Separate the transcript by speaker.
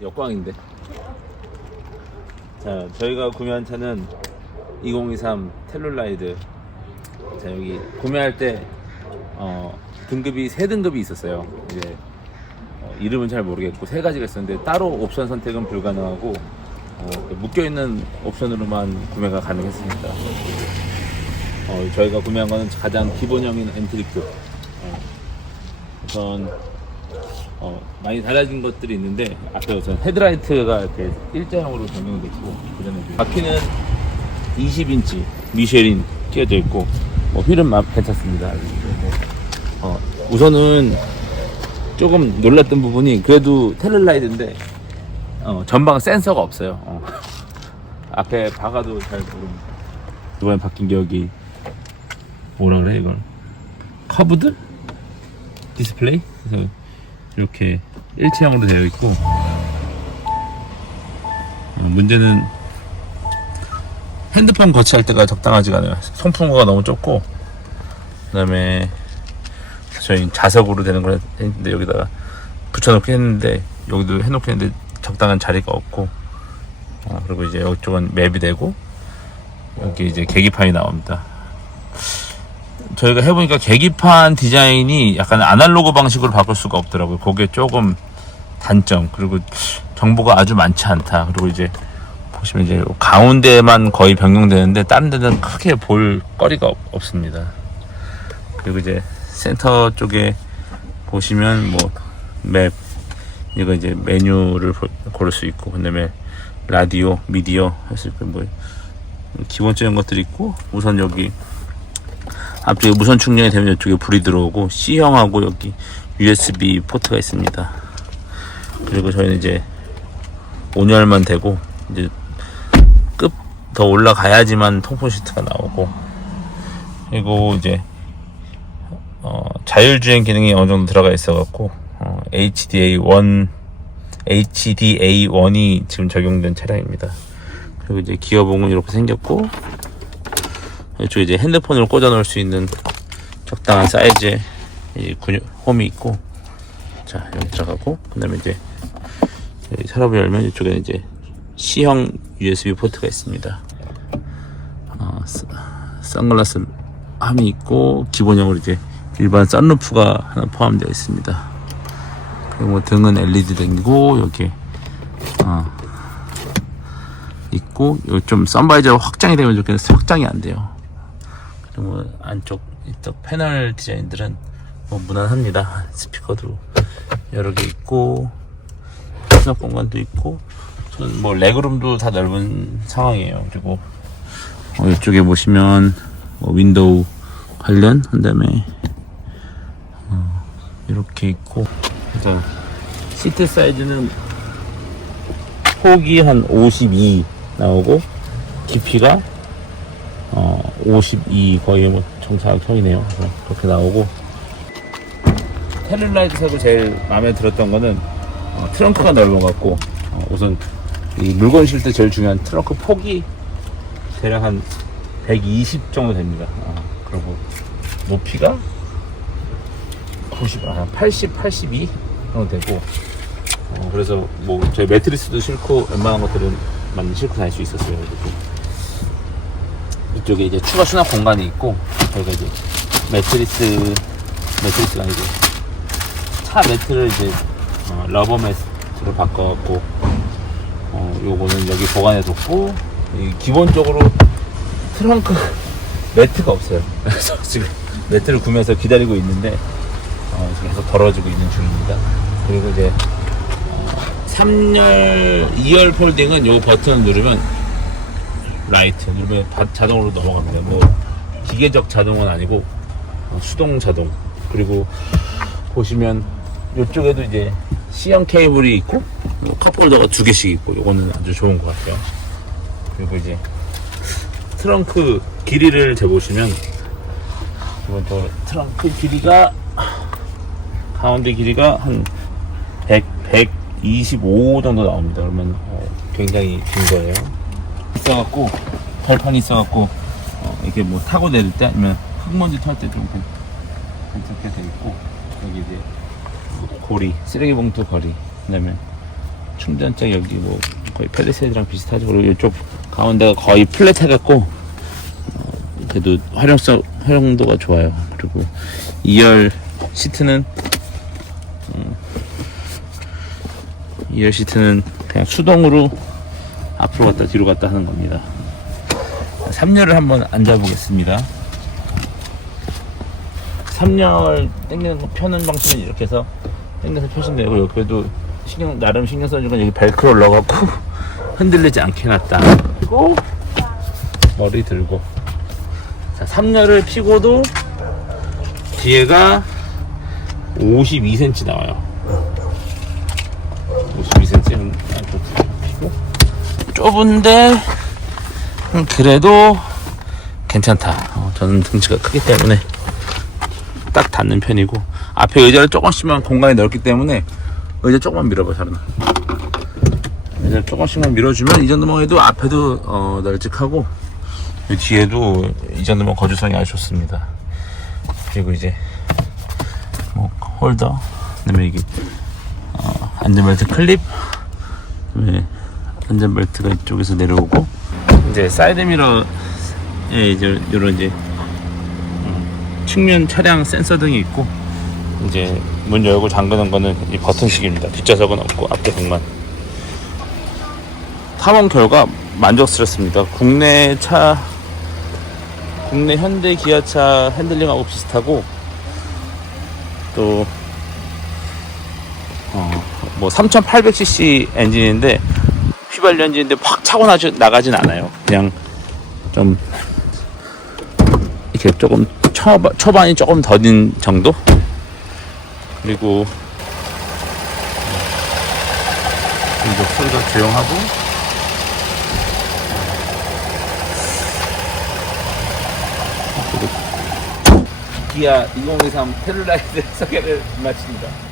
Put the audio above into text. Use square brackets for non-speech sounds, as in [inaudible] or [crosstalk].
Speaker 1: 역광인데. 자, 저희가 구매한 차는 2023 텔룰라이드. 자, 여기 구매할 때 어, 등급이 세 등급이 있었어요. 이제 어, 이름은 잘 모르겠고 세 가지가 있었는데 따로 옵션 선택은 불가능하고 어, 묶여 있는 옵션으로만 구매가 가능했습니다. 어, 저희가 구매한 거는 가장 기본형인 엔트리급. 어, 우선 어, 많이 달라진 것들이 있는데 앞에 우선 헤드라이트가 이렇게 일자형으로 변경됐고 그다음에 이제 바퀴는 20인치 미쉐린 끼어져 있고 뭐 휠은 마- 괜찮습니다. 어, 우선은 조금 놀랐던 부분이 그래도 텔레라이드인데 어, 전방 센서가 없어요. 어. [laughs] 앞에 박아도 잘 모릅니다. 이번에 바뀐 게 여기 뭐라 그래 이걸 커브드 디스플레이 그래서 이렇게 일체형으로 되어 있고 어, 문제는 핸드폰 거치할 때가 적당하지가 않아요. 송풍구가 너무 좁고 그 다음에 저희 자석으로 되는 걸 했는데 여기다가 붙여놓긴 했는데 여기도 해놓긴 했는데 적당한 자리가 없고 어, 그리고 이제 이쪽은 맵이 되고 여기 이제 계기판이 나옵니다. 저희가 해보니까 계기판 디자인이 약간 아날로그 방식으로 바꿀 수가 없더라고요. 그게 조금 단점. 그리고 정보가 아주 많지 않다. 그리고 이제 보시면 이제 가운데만 거의 변경되는데 다른 데는 크게 볼 거리가 없, 없습니다. 그리고 이제 센터 쪽에 보시면 뭐 맵 이거 이제 메뉴를 볼- 고를 수 있고 그다음에 라디오, 미디어 했을 때뭐 기본적인 것들이 있고 우선 여기 앞쪽에 무선 충전이 되면 이쪽에 불이 들어오고 C형하고 여기 USB 포트가 있습니다. 그리고 저희는 이제 온열만 되고 이제 끝 더 올라가야지만 통풍 시트가 나오고 그리고 이제 어, 자율주행 기능이 어느 정도 들어가 있어 갖고 어, HDA1 HDA1이 지금 적용된 차량입니다. 그리고 이제 기어봉은 이렇게 생겼고 이쪽에 이제 핸드폰을 꽂아 놓을 수 있는 적당한 사이즈의 이 근육 홈이 있고 자 여기 들어가고 그 다음에 이제 여기 서랍을 열면 이쪽에 이제 C형 USB 포트가 있습니다. 어, 스- 선글라스 함이 있고 기본형으로 이제 일반 썬루프가 하나 포함되어 있습니다. 그리고 뭐 등은 LED 등이고 여기 어, 있고 여기 좀 선바이저가 확장이 되면 좋겠는데 확장이 안 돼요. 뭐 안쪽 이쪽 패널 디자인들은 뭐 무난합니다. 스피커도 여러 개 있고 수납 공간도 있고 저는 뭐 레그룸도 다 넓은 상황이에요. 그리고 어, 이쪽에 보시면 뭐 윈도우 관련 그다음에 어, 이렇게 있고 그래서 시트 사이즈는 폭이 한 52 나오고 깊이가 어, 52 거의 뭐 정사각형이네요. 그래서 그렇게 나오고 텔룰라이트에서 제일 마음에 들었던 거는 어, 트렁크가 넓어갖고 어, 우선 이 물건 실 때 제일 중요한 트렁크 폭이 대략 한 120 정도 됩니다. 어, 그리고 높이가 90, 아, 80, 82 정도 되고 어, 그래서 뭐 저희 매트리스도 싣고 웬만한 것들은 많이 싣고 다닐 수 있었어요. 그리고 이쪽에 이제 추가 수납 공간이 있고 저희가 이제 매트리스 매트리스가 아니고 차 매트를 이제 어, 러버 매트로 바꿔갖고 어, 요거는 여기 보관해뒀고 이 기본적으로 트렁크 [laughs] 매트가 없어요. [laughs] 그래서 지금 매트를 구매해서 기다리고 있는데 어, 계속 덜어지고 있는 중입니다. 그리고 이제 어, 3열, 2열 폴딩은 요 버튼을 누르면 라이트 누르면 바- 자동으로 넘어갑니다. 뭐 기계적 자동은 아니고 어, 수동 자동. 그리고 보시면 이쪽에도 이제 C형 케이블이 있고 뭐 컵홀더가 두 개씩 있고 요거는 아주 좋은 것 같아요. 그리고 이제 트렁크 길이를 재보시면 기본적으로 트렁크 길이가 가운데 길이가 한 100, 125 정도 나옵니다. 그러면 어, 굉장히 긴 거예요. 있어갖고 발판이 있어갖고 어, 이렇게 뭐 타고 내릴 때 아니면 흙먼지 털 때 좀 괜찮게 돼 있고 여기 이제 고리 쓰레기 봉투 거리 그다음에 충전장 여기 뭐 거의 펠리세이드랑 비슷하죠. 그리고 이쪽 가운데가 거의 플랫 해갖고 어, 그래도 활용성 활용도가 좋아요. 그리고 2열 시트는 음, 2열 시트는 그냥 수동으로 앞으로 갔다 뒤로 갔다 하는 겁니다. 3열을 한번 앉아 보겠습니다. 3열 당기는 거 펴는 방식은 이렇게 해서 당겨서 펴시면 되고 여기도 신경 나름 신경 써주고 여기 벨크로 넣어갖고 [laughs] 흔들리지 않게 놨다. 그리고 머리 들고 자 3열을 피고도 뒤에가 52cm 나와요. 52cm는 피고 좁은데 음, 그래도 괜찮다. 어, 저는 등치가 크기 때문에 딱 닿는 편이고 앞에 의자를 조금씩만 공간이 넓기 때문에 의자 조금만 밀어봐 저는 의자 조금씩만 밀어주면 이 정도만 해도 앞에도 어, 널찍하고 이 뒤에도 이 정도면 거주성이 아주 좋습니다 그리고 이제 뭐 홀더 그다음에 이게 어, 안전벨트 클립 그다음에 안전벨트가 이쪽에서 내려오고 이제 사이드 미러에 이제 이런 이제 측면 차량 센서 등이 있고 이제 문 열고 잠그는 거는 이 버튼식입니다. 뒷좌석은 없고 앞좌석만. 탐험 결과 만족스럽습니다. 국내 차 국내 현대 기아차 핸들링하고 비슷하고 또 어, 뭐 3800cc 엔진인데 휘발유 엔진인데 확 차고 나지, 나가진 않아요. 그냥 좀 이렇게 조금 초반, 초반이 조금 더딘 정도? 그리고 이쪽 소리가 조용하고 기아 2023 테룰라이드 [laughs] 소개를 마칩니다.